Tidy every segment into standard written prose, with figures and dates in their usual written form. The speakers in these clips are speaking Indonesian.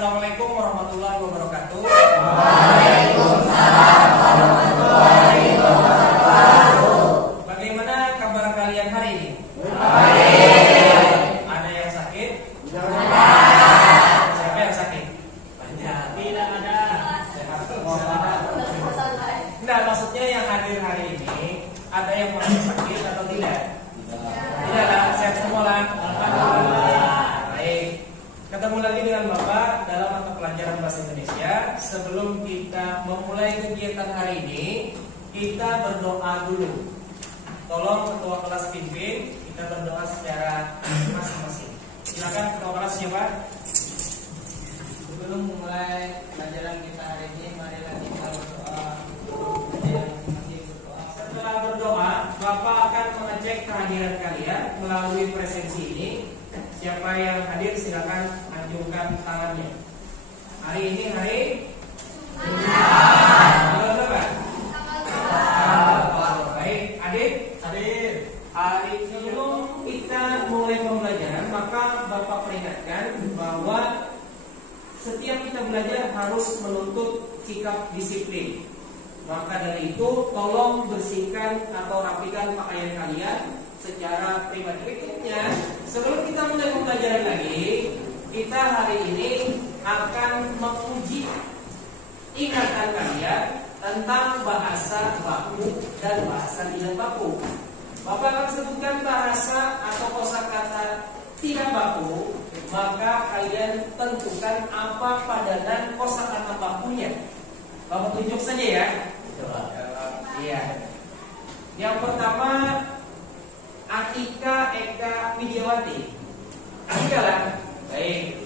Assalamualaikum warahmatullahi wabarakatuh. Waalaikumsalam warahmatullahi wabarakatuh. Bagaimana kabar kalian hari ini? Baik. Ada yang sakit? Ada. Siapa yang sakit? Banyak. Tidak ada. Sehat semua. Nah, maksudnya yang hadir hari ini ada yang merasa sakit atau tidak? Tidak lah, sehat semua lah. Baik. Ketemu lagi dengan Bapak dalam mata pelajaran bahasa Indonesia. Sebelum kita memulai kegiatan hari ini, kita berdoa dulu. Tolong ketua kelas pimpin, kita berdoa secara masing-masing. Silakan ketua kelas siapa? Sebelum mulai pelajaran kita hari ini, marilah kita berdoa. Setelah berdoa, Bapak akan mengecek kehadiran kalian melalui presensi ini. Siapa yang hadir silakan anjurkan tangannya. Hari ini hari tanggal berapa? Baik, Adit. Hadir. Hari sebelum kita mulai pembelajaran, maka Bapak peringatkan bahwa setiap kita belajar harus menuntut sikap disiplin. Maka dari itu, tolong bersihkan atau rapikan pakaian kalian secara pribadi. Berikutnya, sebelum kita mulai pembelajaran lagi, kita hari ini akan menguji ingatan kalian tentang bahasa baku dan bahasa tidak baku. Bapak akan sebutkan bahasa atau kosakata tidak baku, maka kalian tentukan apa padanan kosakata bakunya. Bapak tunjuk saja ya. Iya. Yang pertama, Atika Eka Widiawati. Atika lah. Baik.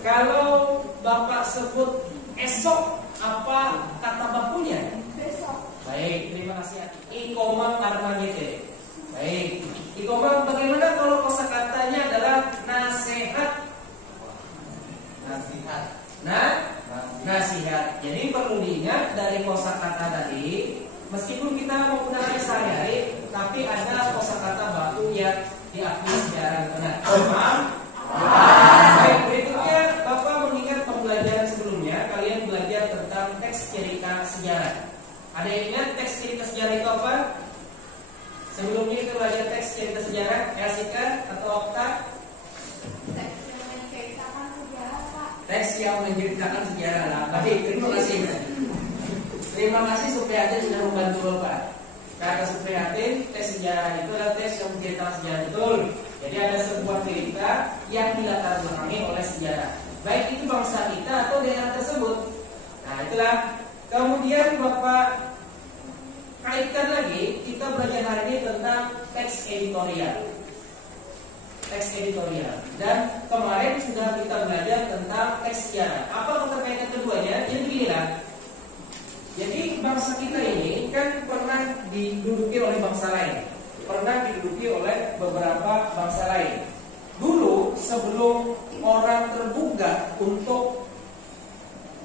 Kalau Bapak sebut esok, apa kata bakunya? Besok. Baik, terima kasih. Ikomang Armagete. Baik. Ikomang, bagaimana kalau kosakatanya adalah nasihat? Nasihat. Jadi perlu diingat dari kosakata tadi, meskipun kita menggunakan sehari-hari, tapi ada kosakata baku yang diakui secara benar. Paham? Baik, berikutnya Bapak mengingat pembelajaran sebelumnya, kalian belajar tentang teks cerita sejarah. Ada yang ingat teks cerita sejarah itu apa? Sebelumnya kita belajar teks cerita sejarah, Elsika atau Okta? Teks yang menceritakan sejarah lah. Baik, terima kasih. Terima kasih Suprihatin sudah membantu Bapak. Kata Suprihatin, tes sejarah itu adalah tes yang menceritakan sejarah, betul. Jadi ada sebuah cerita yang dilatar belakangi oleh sejarah, baik itu bangsa kita atau daerah tersebut. Nah itulah. Kemudian Bapak kaitkan lagi, kita belajar hari ini tentang teks editorial. Teks editorial. Dan kemarin sudah kita belajar tentang teks sejarah. Apa keterkaitan keduanya? Jadi beginilah. Jadi bangsa kita ini kan pernah diduduki oleh bangsa lain, pernah diduduki oleh beberapa bangsa lain. Dulu sebelum orang tergugah untuk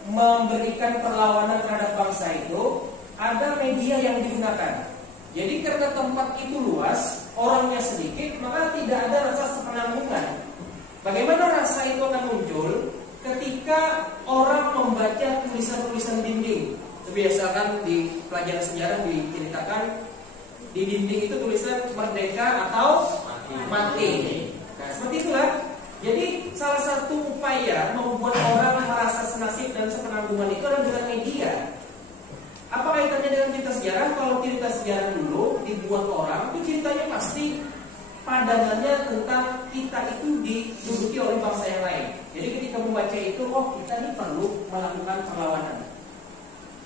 memberikan perlawanan terhadap bangsa itu, ada media yang digunakan. Jadi karena tempat itu luas, orangnya sedikit, maka tidak ada rasa sepenanggungan. Bagaimana rasa itu akan muncul ketika orang membaca tulisan-tulisan dinding. Biasakan di pelajaran sejarah diceritakan di dinding itu tulisan merdeka atau mati. Nah, seperti itulah. Jadi salah satu upaya membuat orang merasa senasib dan sepenanggungan itu adalah dengan media. Apa kaitannya dengan cerita sejarah? Kalau cerita sejarah dulu dibuat orang, itu ceritanya pasti pandangannya tentang kita itu diduduki oleh bangsa yang lain. Jadi ketika membaca itu, oh kita ini perlu melakukan perlawanan.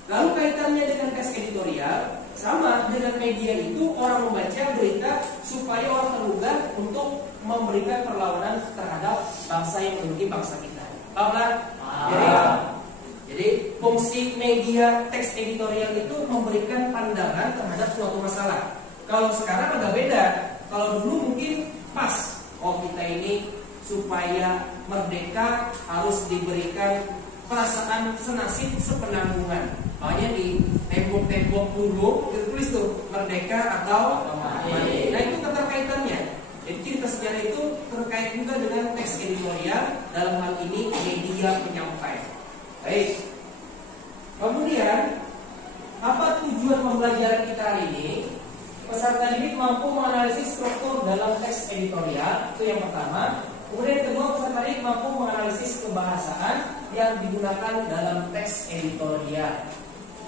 Lalu kaitannya dengan teks editorial, sama dengan media itu, orang membaca berita supaya orang tergugah untuk memberikan perlawanan terhadap bangsa yang menduduki bangsa kita. Paham kan? Jadi fungsi media teks editorial itu memberikan pandangan terhadap suatu masalah. Kalau sekarang agak beda. Kalau dulu mungkin pas, oh kita ini supaya merdeka harus diberikan perasaan senasib sepenanggungan. Makanya di tembok-tembok dulu ditulis tuh merdeka atau mati. Nah itu keterkaitannya. Jadi cerita sejarah itu terkait juga dengan teks editorial, dalam hal ini media penyampaian. Baik. Kemudian, apa tujuan pembelajaran kita hari ini? Peserta didik mampu menganalisis struktur dalam teks editorial, itu yang pertama. Kemudian yang kedua, peserta didik mampu menganalisis kebahasaan yang digunakan dalam teks editorial.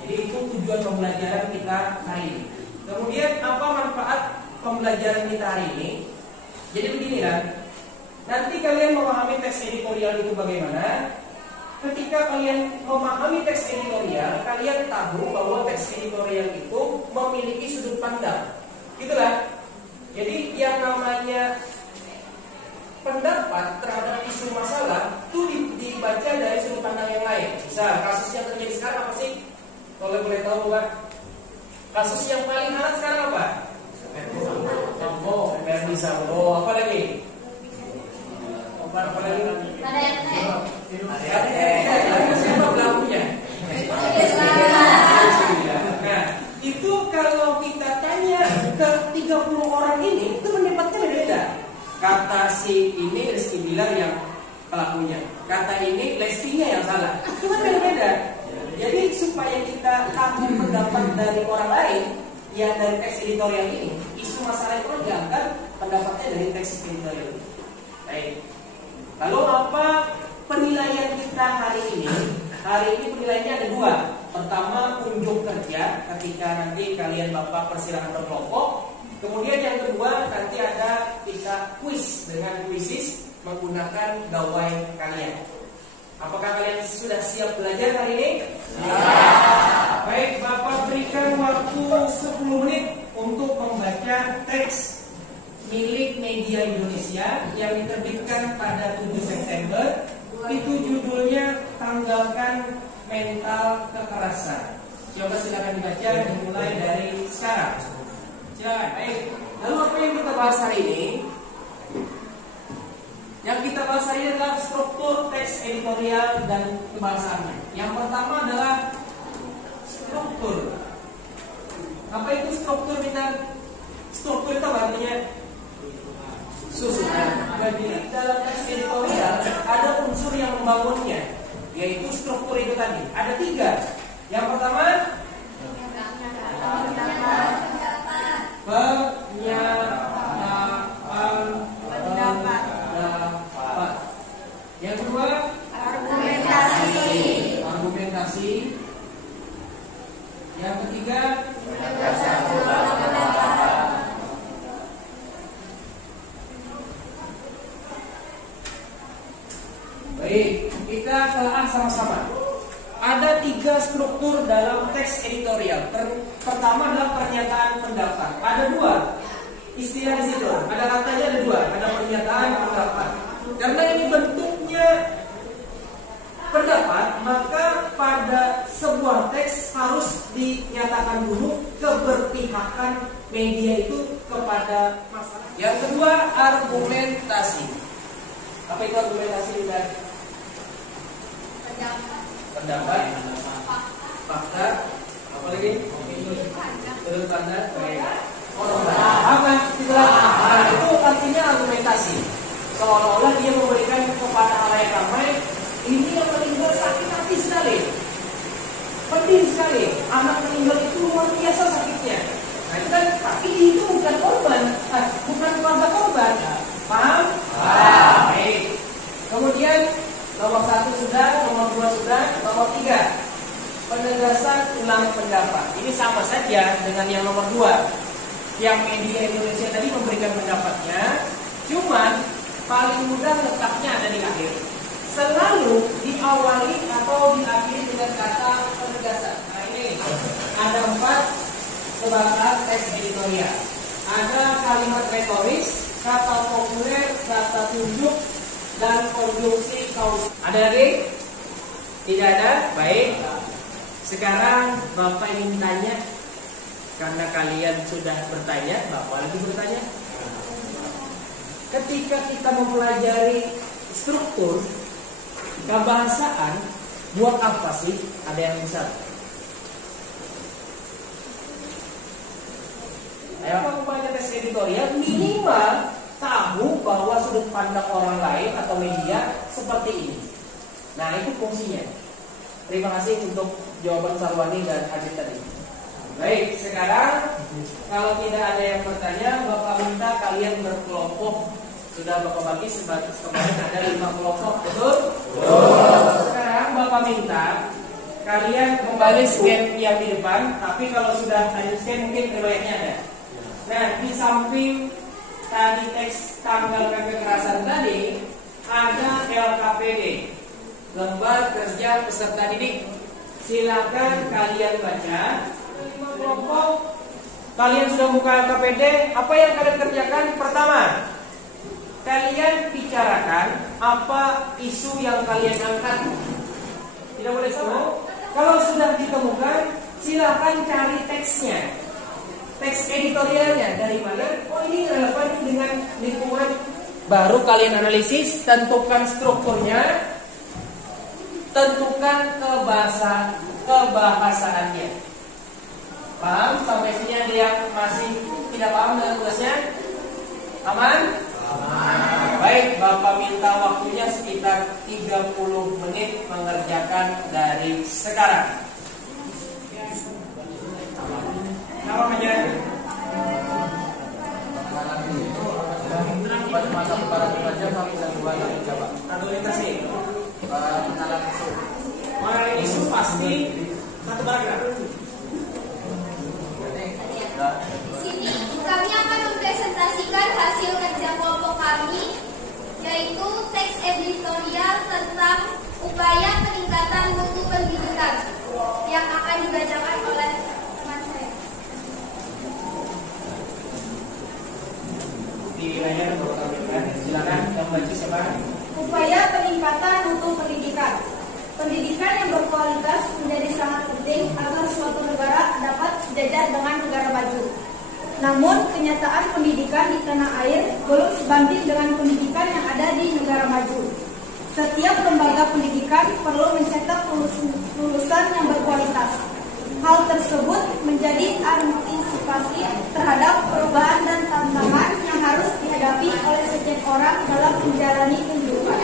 Jadi itu tujuan pembelajaran kita hari ini. Kemudian apa manfaat pembelajaran kita hari ini? Jadi begini kan, nanti kalian memahami teks editorial itu bagaimana? Ketika kalian memahami teks editorial, kalian tahu bahwa teks editorial itu memiliki sudut pandang. Gitulah. Jadi yang namanya pendapat terhadap isu masalah itu dibaca dari sudut pandang yang lain. Misal kasus yang terjadi sekarang apa sih? Kalau boleh tahu, Pak. Kasus yang paling hangat sekarang apa? Verdi Sambo. Apa lagi? Apa lagi? Siapa pelakunya? Nah, itu kalau kita tanya ke 30 orang ini, itu pendapatnya berbeda. Kata si ini Rizky Bilar yang pelakunya, kata ini Lestinya yang salah. Itu kan beda-beda. Jadi supaya kita tahu pendapat dari orang lain, ya dari teks editorial ini, isu masalah itu diangkat pendapatnya dari teks editorial ini. Baik. Lalu apa penilaian kita hari ini? Hari ini penilaiannya ada dua. Pertama, unjuk kerja ketika nanti kalian bapak persilangan berkelompok. Kemudian yang kedua, nanti ada kita kuis dengan kuisis menggunakan gawai kalian. Apakah kalian sudah siap belajar hari ini? Ya. Baik, bapak berikan waktu 10 menit untuk membaca teks milik Media Indonesia yang diterbitkan pada 7 September. Itu judulnya Tanggalkan Mental Kekerasan. Coba silakan dibaca, dimulai dari sekarang. Silakan. Baik. Lalu apa yang kita bahas hari ini? Yang kita bahas hari ini adalah struktur teks editorial dan kebahasaannya. Yang pertama adalah struktur. Apa itu struktur kita? Struktur itu artinya susunan. Jadi dalam teks editorial ada unsur yang membangunnya, yaitu struktur itu tadi. Ada 3. Yang pertama, pernyataan pendapat. Yang kedua, argumentasi. Yang ketiga, baik, kita telah sama-sama. Ada 3 struktur dalam teks editorial. Pertama adalah pernyataan pendapat. Ada 2 istilah di situ. Ada katanya ada 2. Ada pernyataan pendapat. Karena ini bentuknya pendapat, maka pada sebuah teks harus dinyatakan dulu keberpihakan media itu kepada masyarakat. Yang kedua, argumentasi. Apa itu argumentasi juga? Pendapat, fakta, apa lagi? Sudut pandang, apa? Itu artinya argumentasi. Seolah-olah dia memberikan kepada halayak ramai, ini yang meninggal sakit hati sekali, pedih sekali. Anak meninggal itu luar biasa sakitnya. Nah itu kan, tapi itu bukan korban, bukan keluarga korban. Paham? Baik. Kemudian nomor 1 sudah, nomor 2 sudah, nomor 3 penegasan ulang pendapat. Ini sama saja dengan yang nomor 2. Yang Media Indonesia tadi memberikan pendapatnya, cuman paling mudah letaknya ada di akhir. Selalu diawali atau diakhiri dengan kata penegasan. Nah ini ada 4 kebahasaan teks editorial. Ada kalimat retoris, kata populer, kata tunjuk, dan konjungsi kausal. Ada lagi? Tidak ada? Baik. Sekarang Bapak ingin tanya, karena kalian sudah bertanya, Bapak lagi bertanya. Ketika kita mempelajari struktur kebahasaan, buat apa sih? Ada yang bisa? Ayo, umpamanya tes editorial minimal tahu bahwa sudut pandang orang lain atau media seperti ini. Nah itu fungsinya. Terima kasih untuk jawaban Sarwani dan Adit tadi. Baik, sekarang kalau tidak ada yang bertanya, Bapak minta kalian berkelompok. Sudah Bapak bagi kemarin ada 5 kelompok, betul? Sekarang Bapak minta kalian kembali scan yang di depan, tapi kalau sudah ada scan mungkin riwayatnya ada. Nah, di samping tadi teks tanggal kekerasan tadi ada LKPD, lembar kerja peserta didik. Silakan kalian baca 5 kelompok. Kalian sudah buka LKPD, apa yang kalian kerjakan? Pertama, kalian bicarakan apa isu yang kalian angkat. Tidak boleh sama. Kalau sudah ditemukan, silakan cari teksnya, teks editorialnya dari mana. Oh, ini relevan dengan lingkungan. Baru kalian analisis, tentukan strukturnya, tentukan kebahasaannya. Paham? Sampai sini ada yang masih tidak paham dengan tugasnya? Aman? Baik, Bapak minta waktunya sekitar 30 menit mengerjakan dari sekarang. Apa aja? Masa para pelajar kami dan dua kali coba. Argumentasi. Pengenalan isu. Mengenai isu pasti satu paragraf. Sini kami akan mempresentasikan hasil kerja kelompok kami, yaitu teks editorial tentang upaya peningkatan mutu pendidikan yang akan dibacakan oleh teman saya. Di layar silakan yang baca siapa? Upaya peningkatan mutu pendidikan. Pendidikan yang berkualitas menjadi sangat penting agar suatu negara dapat sejajar dengan negara maju. Namun, kenyataan pendidikan di tanah air belum sebanding dengan pendidikan yang ada di negara maju. Setiap lembaga pendidikan perlu mencetak lulusan yang berkualitas. Hal tersebut menjadi antisipasi terhadap perubahan dan tantangan yang harus dihadapi oleh setiap orang dalam menjalani kehidupan.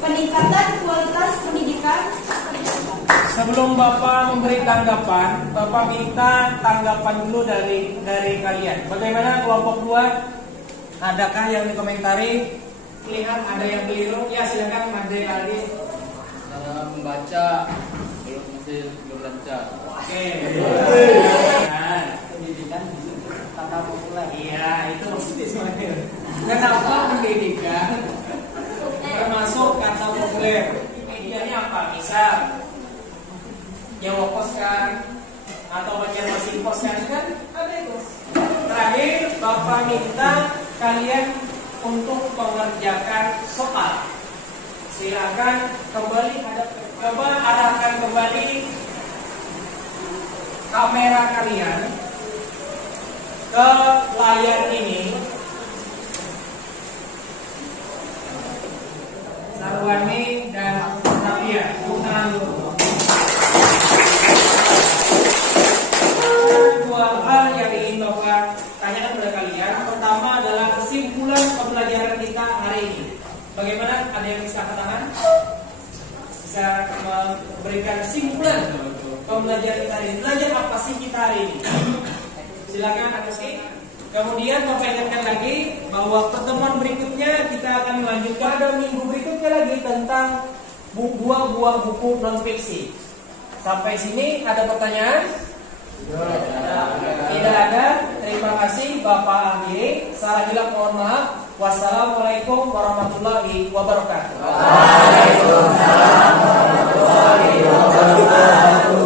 Peningkatan kualitas pendidikan. Sebelum Bapak memberi tanggapan, Bapak minta tanggapan dulu dari kalian. Bagaimana kelompok 2? Adakah yang dikomentari? Lihat ada yang keliru? Ya silakan Madre lagi. Dalam membaca belum lancar. Oke. Pendidikan tata populer. Iya, itu maksudnya sebenarnya. Kenapa pendidikan termasuk kata populer? Medianya apa? Misal Jawa Pos kan, atau Banjarmasin Pos kan ada itu. Terakhir Bapak minta kalian untuk mengerjakan soal. Silakan kembali coba arahkan kembali kamera kalian ke layar ini. Sarwani dan Nabia, bukan dua hal yang ingin Bapak tanyakan kepada kalian. Pertama adalah kesimpulan pembelajaran kita hari ini. Bagaimana? Ada yang bisa angkat tangan? Bisa memberikan kesimpulan pembelajaran kita hari ini. Belajar apa sih kita hari ini? Silakan angkat. Kemudian Bapak ingatkan lagi bahwa pertemuan berikutnya kita akan melanjutkan pada minggu berikutnya lagi tentang buah-buah buku non-fiksi. Sampai sini ada pertanyaan? Tidak ada. Terima kasih Bapak akhiri. Salah hilaf mohon maaf. Wassalamualaikum warahmatullahi wabarakatuh. Waalaikumsalam warahmatullahi wabarakatuh.